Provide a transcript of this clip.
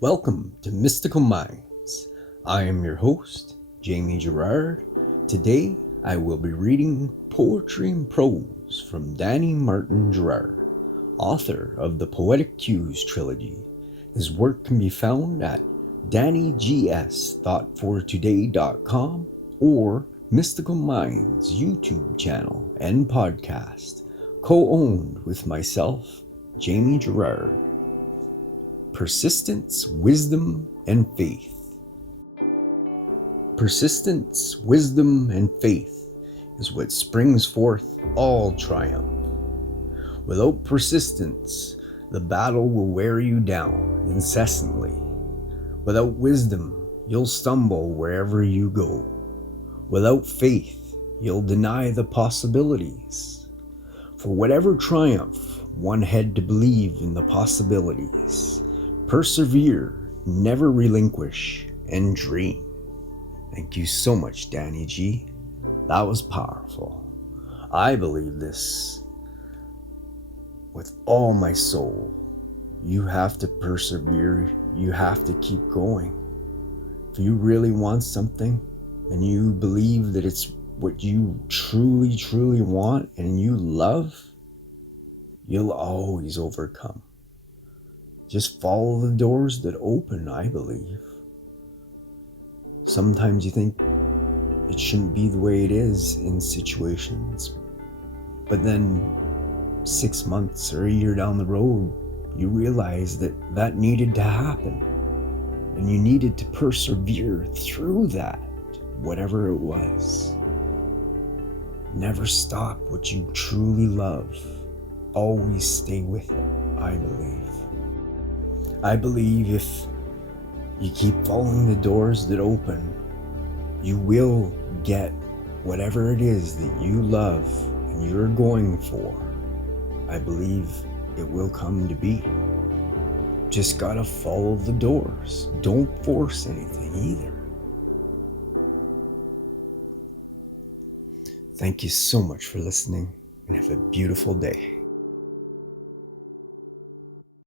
Welcome to Mystical Minds. I am your host, Jamie Gerard. Today I will be reading poetry and prose from Danny Martin Gerard, author of the Poetic Cues trilogy. His work can be found at DannyGSThoughtForToday.com or Mystical Minds YouTube channel and podcast, co-owned with myself, Jamie Gerard. Persistence, wisdom, and faith. Persistence, wisdom, and faith is what springs forth all triumph. Without persistence, the battle will wear you down incessantly. Without wisdom, you'll stumble wherever you go. Without faith, you'll deny the possibilities. For whatever triumph, one had to believe in the possibilities. Persevere, never relinquish, and dream. Thank you so much, Danny G. That was powerful. I believe this with all my soul. You have to persevere. You have to keep going. If you really want something and you believe that it's what you truly, truly want and you love, you'll always overcome. Just follow the doors that open, I believe. Sometimes you think it shouldn't be the way it is in situations, but then 6 months or a year down the road, you realize that that needed to happen, and you needed to persevere through that, whatever it was. Never stop what you truly love. Always stay with it, I believe. I believe if you keep following the doors that open, you will get whatever it is that you love and you're going for. I believe it will come to be. Just gotta follow the doors. Don't force anything either. Thank you so much for listening and have a beautiful day.